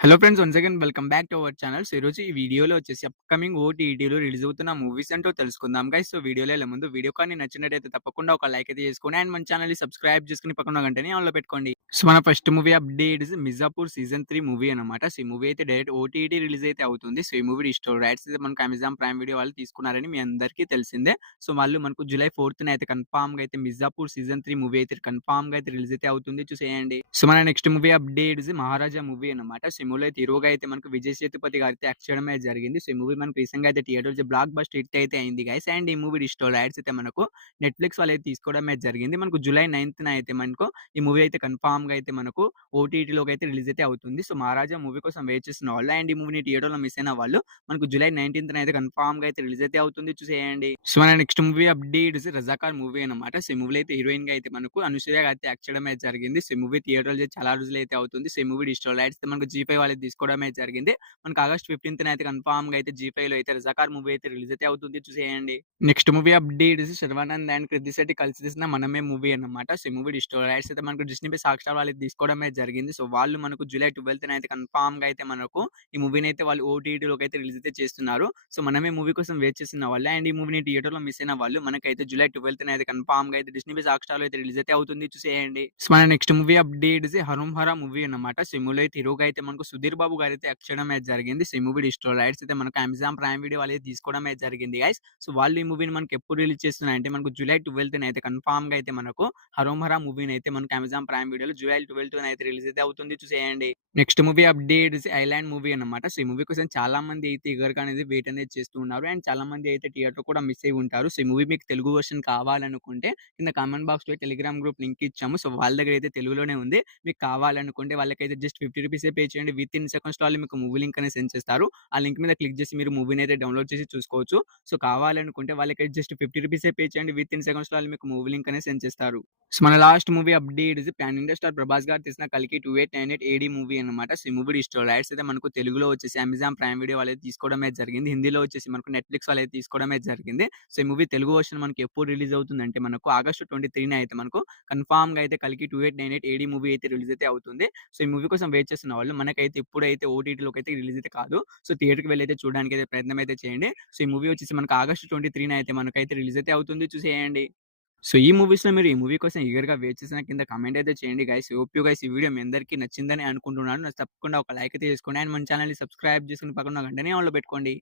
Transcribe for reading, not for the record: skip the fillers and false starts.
Hello friends once again welcome back to our channel. So ఈరోజు ఈ వీడియోలో వచ్చేసి అప్‌కమింగ్ ఓటీటీలో రిలీజ్ అవుతున్న మూవీస్ ఏంటో తెలుసుకుందాం గైస్. సో వీడియోలో ఎళ్ళే ముందు వీడియో కానీ నచ్చినట్టయితే తప్పకుండా ఒక లైక్ అయితే చేసుకోండి. అండ్ మన ఛానెల్‌ని సబ్స్క్రైబ్ చేసుకొని పక్కన గంటని ఆన్‌లో పెట్టుకోండి. సో మన first movie update is Mirzapur season 3 movie అన్నమాట. సో ఈ మూవీ అయితే డైరెక్ట్ ఓటీటీ రిలీజ్ అయితే అవుతుంది. సో ఈ మూవీ రిస్టోర్ రైట్స్ అయితే మనకు అమెజాన్ ప్రైమ్ వీడియో వాళ్ళు తీసుకున్నారని మీ అందరికీ తెలిసిందే. సో వాళ్ళు మనకు జూలై 4థ్ అయితే కన్ఫర్మ్‌గా అయితే మిర్జాపూర్ సీజన్ 3 మూవీ అయితే కన్ఫర్మ్‌గా అయితే రిలీజ్ అయితే అవుతుంది. చూసేయండి. సో మన next movie update is Maharaja movie అన్నమాట. సో ఈ మూవీలో అయితే హీరోగా అయితే మనకు విజయ్ సేతుపతి గారితో యాక్ట్ చేయడమే జరిగింది. సో ఈ మూవీ మనకు రీసెంట్‌గా అయితే థియేటర్‌లో బ్లాక్ బస్టర్ హిట్ అయితే అయింది గైస్. అండ్ ఈ మూవీ రిస్టోర్ రైట్స్ అయితే మనకు నెట్‌ఫ్లిక్స్ వాళ్ళు అయితే తీసుకోవడమే జరిగింది. మనకు జూలై 9థ్ అయితే మనకు ఈ మూవీ అయితే కన్ఫర్మ్‌గా అయితే మనకు ఓటీటీలోకి అయితే రిలీజ్ అయితే అవుతుంది. సో మహారాజా మూవీ కోసం వెయిట్ చేస్తున్న వాళ్ళు అండ్ ఈ మూవీని థియేటర్‌లో మిస్ అయిన వాళ్ళు మనకు జూలై 19థ్ అయితే కన్ఫర్మ్‌గా అయితే రిలీజ్ అయితే అవుతుంది. చూసేయండి. సో మన next movie update is Razakar movie అన్నమాట. సో ఈ మూవీలో అయితే హీరోయిన్‌గా అయితే మనకు అనసూయ గారు అయితే యాక్ట్ చేయడమే జరిగింది. సో ఈ మూవీ థియేటర్‌లో చాలా రోజులైతే అవుతుంది. సో ఈ మూవీ డిజిటల్ రైట్స్ మనకు జీ5 వాళ్ళు తీసుకోవడమే జరిగింది. మనకు ఆగస్ట్ 15థ్ అయితే కన్ఫర్మ్‌గా అయితే జీ5లో అయితే రజాకార్ మూవీ అయితే రిలీజ్ అయితే అవుతుంది. చూసేయండి. Next movie update is Sharwanand and Krithi Shetty కలిసి తీసిన మనమే మూవీ అన్నమాట. సో ఈ మూవీ డిజిటల్ రైట్స్ అయితే మనకు డిస్నీ ప్లస్ హాట్‌స్టార్ వాళ్ళు తీసుకోవడమే జరిగింది. సో వాళ్ళు మనకు జూలై 12థ్ అయితే కన్ఫర్మ్‌గా అయితే మనకు ఈ మూవీని అయితే వాళ్ళు ఓటీటీలోకి అయితే రిలీజ్ అయితే చేస్తున్నారు. సో మనమే మూవీ కోసం వెయిట్ చేస్తున్న వాళ్ళు అండ్ ఈ మూవీని థియేటర్‌లో మిస్ అయిన వాళ్ళు మనకైతే జూలై 12థ్ అయితే కన్ఫర్మ్‌గా అయితే డిస్నీ ప్లస్ హాట్‌స్టార్‌లో అయితే రిలీజ్ అయితే అవుతుంది. చూసేయండి. సో మన next movie update is Harom Hara movie అన్నమాట. సో ఈ మూవీలో అయితే హీరోగా అయితే మనకు సుధీర్ బాబు గారు అయితే యాక్ట్ చేయడం అయితే జరిగింది. సో ఈ మూవీ డిజిటల్ రైట్స్ అయితే మనకు అమెజాన్ ప్రైమ్ వీడియో వాళ్ళు అయితే తీసుకోవడం అయితే జరిగింది గైస్. సో వాళ్ళు ఈ మూవీని మనకు ఎప్పుడు రిలీజ్ చేస్తున్నారంటే మనకు జూలై 12థ్ అయితే కన్ఫర్మ్‌గా అయితే మనకు హరుం హర మూవీని అయితే మనకు అమెజాన్ ప్రైమ్ వీడియోలో జూలై 12థ్ అయితే రిలీజ్ అయితే అవుతుంది. చూసేయండి. Next movie update is island movie అన్నమాట. సో ఈ మూవీ కోసం చాలా మంది అయితే ఈగర్‌గా అనేది వెయిట్ అనేది చేస్తూ ఉన్నారు. అండ్ చాలా మంది అయితే థియేటర్ కూడా మిస్ అయ్యి ఉంటారు. సో ఈ మూవీ మీకు తెలుగు వెర్షన్ కావాలనుకుంటే కింద కామెంట్ బాక్స్‌లో టెలిగ్రామ్ గ్రూప్ లింక్ ఇచ్చాము. సో వాళ్ళ దగ్గర అయితే తెలుగులోనే ఉంది. మీకు కావాలనుకుంటే వాళ్ళకైతే జస్ట్ 50 రూపీసే పే చేయండి. వితిన్ సెకండ్స్‌లో వాళ్ళు మీకు మూవీ లింక్ అనేది సెండ్ చేస్తారు. ఆ లింక్ మీద క్లిక్ చేసి మీరు మూవీని అయితే డౌన్‌లోడ్ చేసి చూసుకోవచ్చు. సో కావాలనుకుంటే వాళ్ళకైతే జస్ట్ 50 రూపీసే పే చేయండి. వితిన్ సెకండ్స్‌లో వాళ్ళు మీకు మూవీ లింక్ అనేది సెండ్ చేస్తారు. సో మన last movie update is pan India star Prabhas గారు తీసిన 'కల్కి 2898 ఏడీ' మూవీ అన్నమాట. సో ఈ మూవీ డిజిటల్ రైట్స్ అయితే మనకు తెలుగులో వచ్చేసి అమెజాన్ ప్రైమ్ వీడియో వాళ్ళైతే తీసుకోవడమే జరిగింది. హిందీలో వచ్చేసి మనకు నెట్‌ఫ్లిక్స్ వాళ్ళైతే తీసుకోవడమే జరిగింది. సో ఈ మూవీ తెలుగు వెర్షన్ మనకి ఎప్పుడు రిలీజ్ అవుతుందంటే మనకు ఆగస్ట్ 23 అయితే మనకు కన్ఫర్మ్‌గా అయితే 'కల్కి 2898 ఏడీ' మూవీ అయితే రిలీజ్ అయితే అవుతుంది. సో ఈ మూవీ కోసం వెయిట్ చేస్తున్న వాళ్ళు మనకైతే ఇప్పుడైతే ఓటీటీలోకి అయితే రిలీజ్ అయితే కాదు. సో థియేటర్‌కి వెళ్లి అయితే చూడడానికి అయితే ప్రయత్నం అయితే చేయండి. సో ఈ మూవీ వచ్చేసి మనకు ఆగస్ట్ 23 అయితే మనకైతే రిలీజ్ అయితే అవుతుంది. చూసేయండి. సో ఈ మూవీస్‌లో మీరు ఈ మూవీ కోసం ఈగర్‌గా వెయిట్ చేసిన కింద కామెంట్ అయితే చేయండి గైస్. హోప్ యూ గైస్ ఈ వీడియో మీ అందరికీ నచ్చిందని అనుకుంటున్నాను. తప్పకుండా ఒక లైక్ అయితే చేసుకోండి. అండ్ మన ఛానెల్‌ని సబ్స్క్రైబ్ చేసుకొని పక్కన ఉన్న గంటనే ఆన్‌లో పెట్టుకోండి.